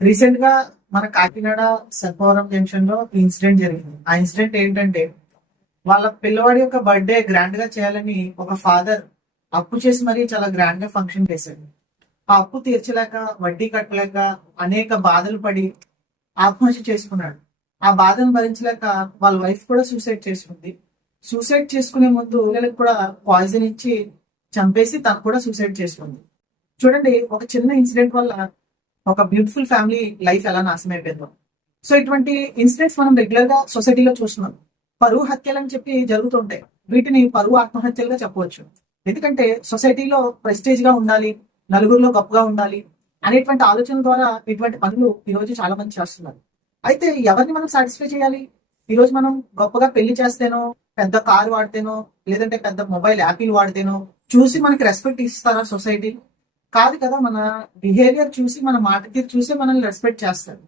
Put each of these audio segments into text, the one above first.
రీసెంట్గా మన కాకినాడ సర్పవరం జంక్షన్లో ఇన్సిడెంట్ జరిగింది. ఆ ఇన్సిడెంట్ ఏంటంటే వాళ్ళ పిల్లవాడి యొక్క బర్త్డే గ్రాండ్గా చేయాలని ఒక ఫాదర్ అప్పు చేసి మరీ చాలా గ్రాండ్గా ఫంక్షన్ చేశాడు. ఆ అప్పు తీర్చలేక వడ్డీ కట్టలేక అనేక బాధలు పడి ఆత్మహత్య చేసుకున్నాడు. ఆ బాధను భరించలేక వాళ్ళ వైఫ్ కూడా సూసైడ్ చేసుకుంది. సూసైడ్ చేసుకునే ముందు పిల్లలకు కూడా పాయిజన్ ఇచ్చి చంపేసి తను కూడా సూసైడ్ చేసుకుంది. చూడండి ఒక చిన్న ఇన్సిడెంట్ వల్ల ఒక బ్యూటిఫుల్ ఫ్యామిలీ లైఫ్ ఎలా నాశనం అయిపోయిందో. సో ఇటువంటి ఇన్సిడెంట్స్ మనం రెగ్యులర్గా సొసైటీలో చూస్తున్నాం. పరువు హత్యలు అని చెప్పి జరుగుతుంటాయి వీటిని పరువు ఆత్మహత్యలుగా చెప్పవచ్చు. ఎందుకంటే సొసైటీలో ప్రెస్టేజ్గా ఉండాలి నలుగురిలో గొప్పగా ఉండాలి అనేటువంటి ఆలోచన ద్వారా ఇటువంటి పనులు ఈ రోజు చాలా మంది చేస్తున్నారు. అయితే ఎవరిని మనం సాటిస్ఫై చేయాలి? ఈ రోజు మనం గొప్పగా పెళ్ళి చేస్తేనో పెద్ద కారు వాడితేనో లేదంటే పెద్ద మొబైల్ యాపిల్ వాడితేనో చూసి మనకి రెస్పెక్ట్ ఇస్తారా సొసైటీ కాదు కదా మన బిహేవియర్ చూసి మన మాట తీరు చూసి మనల్ని రెస్పెక్ట్ చేస్తారు.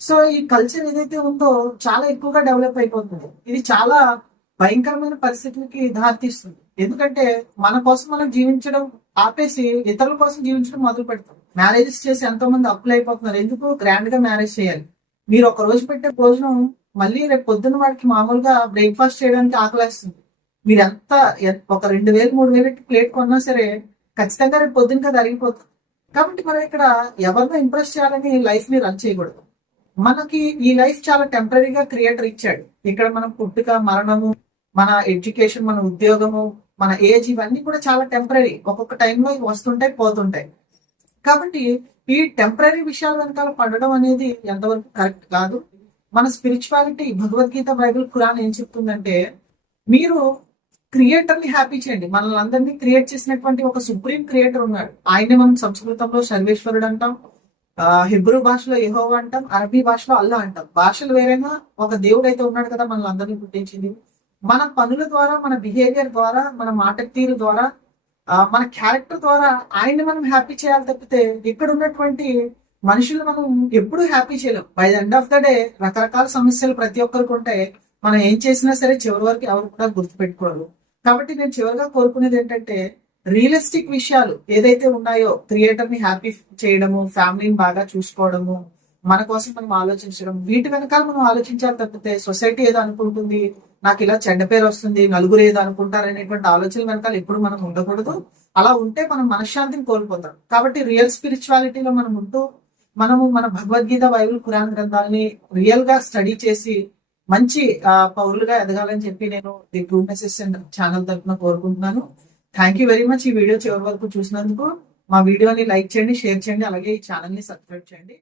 సో ఈ కల్చర్ ఏదైతే ఉందో చాలా ఎక్కువగా డెవలప్ అయిపోతుంది. ఇది చాలా భయంకరమైన పరిస్థితులకి దారితీస్తుంది. ఎందుకంటే మన కోసం మనం జీవించడం ఆపేసి ఇతరుల కోసం జీవించడం మొదలు పెడతాం. మ్యారేజెస్ చేసి ఎంతో మంది అప్పులు అయిపోతున్నారు. ఎందుకు గ్రాండ్గా మ్యారేజ్ చేయాలి? మీరు ఒక రోజు పెట్టే భోజనం మళ్ళీ రేపు పొద్దున్న వాడికి మామూలుగా బ్రేక్ఫాస్ట్ చేయడానికి ఆకలిస్తుంది. మీరు ఎంత ఒక రెండు వేలు మూడు వేలు ప్లేట్ కొన్నా సరే ఖచ్చితంగా రేపు పొద్దున్న కదా అరిగిపోతుంది కాబట్టి మనం ఇక్కడ ఎవరినో ఇంప్రెస్ చేయాలని లైఫ్ని రన్ చేయకూడదు. మనకి ఈ లైఫ్ చాలా టెంపరీగా క్రియేటర్ ఇచ్చాడు. ఇక్కడ మనం పుట్టుక మరణము మన ఎడ్యుకేషన్ మన ఉద్యోగము మన ఏజ్ ఇవన్నీ కూడా చాలా టెంపరీ ఒక్కొక్క టైంలో వస్తుంటాయి పోతుంటాయి. కాబట్టి ఈ టెంపరీ విషయాల వెనకాల పడడం అనేది ఎంతవరకు కరెక్ట్ కాదు. మన స్పిరిచువాలిటీ భగవద్గీత బైబిల్ ఖురాన్ ఏం చెప్తుందంటే మీరు క్రియేటర్ని హ్యాపీ చేయండి. మనల్ని అందరినీ క్రియేట్ చేసినటువంటి ఒక సుప్రీం క్రియేటర్ ఉన్నాడు. ఆయన మనం సంస్కృతంలో సర్వేశ్వరుడు అంటాం హిబ్రూ భాషలో ఏహో అంటాం అరబీ భాషలో అల్లా అంటాం. భాషలు వేరేగా ఒక దేవుడు అయితే ఉన్నాడు కదా మనల్ని అందరినీ పుట్టించింది మన పనుల ద్వారా మన బిహేవియర్ ద్వారా మన మాట తీరు ద్వారా మన క్యారెక్టర్ ద్వారా ఆయన్ని మనం హ్యాపీ చేయాలి తప్పితే ఇక్కడ ఉన్నటువంటి మనుషులు మనం ఎప్పుడు హ్యాపీ చేయలేం. By the end of the day రకరకాల సమస్యలు ప్రతి ఒక్కరికి ఉంటాయి మనం ఏం చేసినా సరే చివరి వరకు ఎవరు కూడా గుర్తుపెట్టుకోరు. కాబట్టి నేను చివరిగా కోరుకునేది ఏంటంటే రియలిస్టిక్ విషయాలు ఏదైతే ఉన్నాయో క్రియేటర్ని హ్యాపీ చేయడము ఫ్యామిలీని బాగా చూసుకోవడము మన కోసం మనం ఆలోచించడం వీటి వెనకాల మనం ఆలోచించాలి తప్పితే సొసైటీ ఏదో అనుకుంటుంది నాకు ఇలా చెడ్డ పేరు వస్తుంది నలుగురు ఏదో అనుకుంటారు అనేటువంటి ఆలోచన వెనకాల ఎప్పుడు మనం ఉండకూడదు. అలా ఉంటే మనం మనశ్శాంతిని కోల్పోతాం. కాబట్టి రియల్ స్పిరిచువాలిటీలో మనం ఉంటూ మనము మన భగవద్గీత బైబిల్ పురాణ గ్రంథాలని రియల్గా స్టడీ చేసి మంచి ఆ, పౌరులుగా ఎదగాలని చెప్పి నేను ది ట్రూ మెసేజ్ ఛానల్ తరఫున కోరుకుంటున్నాను. థ్యాంక్ యూ వెరీ మచ్ ఈ వీడియో చివరి వరకు చూసినందుకు మా వీడియోని లైక్ చేయండి షేర్ చేయండి అలాగే ఈ ఛానల్ని సబ్స్క్రైబ్ చేయండి.